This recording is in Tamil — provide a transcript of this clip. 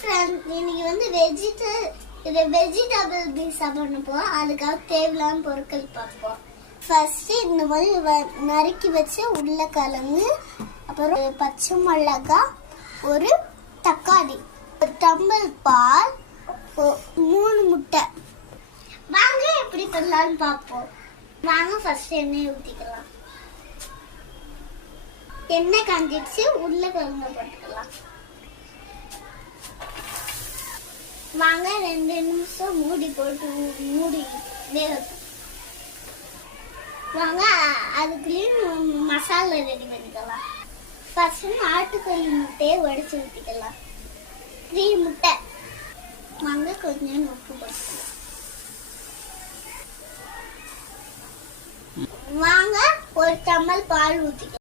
ஃப்ரெண்ட்ஸ், இன்னைக்கு வெஜிடபிள் பீஸா பண்ண போறோம். அதுக்காக தேவையான பொருட்கள் பார்ப்போம். ஃபர்ஸ்ட் இந்த மாதிரி நறுக்கி வச்ச உருளைக்கிழங்கு, அப்புறம் பச்சை மிளகாய், ஒரு தக்காளி, ஒரு டம்ளர் பால், 3 முட்டை. வாங்க எப்படி பண்ணலாம்னு பார்ப்போம். வாங்க ஃபர்ஸ்ட் எண்ணெய் ஊற்றிக்கலாம். எண்ணெய் காஞ்சிடுச்சு, உருளைக்கிழங்கு போட்டுக்கலாம். வாங்க 2 நிமிஷம் மூடி போட்டு வேகட்டும். வாங்க அதுக்குள்ளேயும் மசாலா ரெடி பண்ணிக்கலாம். ஃபர்ஸ்ட் நாட்டுக்கோழி முட்டையை உடைச்சு ஊற்றிக்கலாம். 3 முட்டை. வாங்க கொஞ்சம் உப்பு போட்டுக்கலாம். வாங்க ஒரு டம்ளர் பால் ஊற்றிக்கலாம்.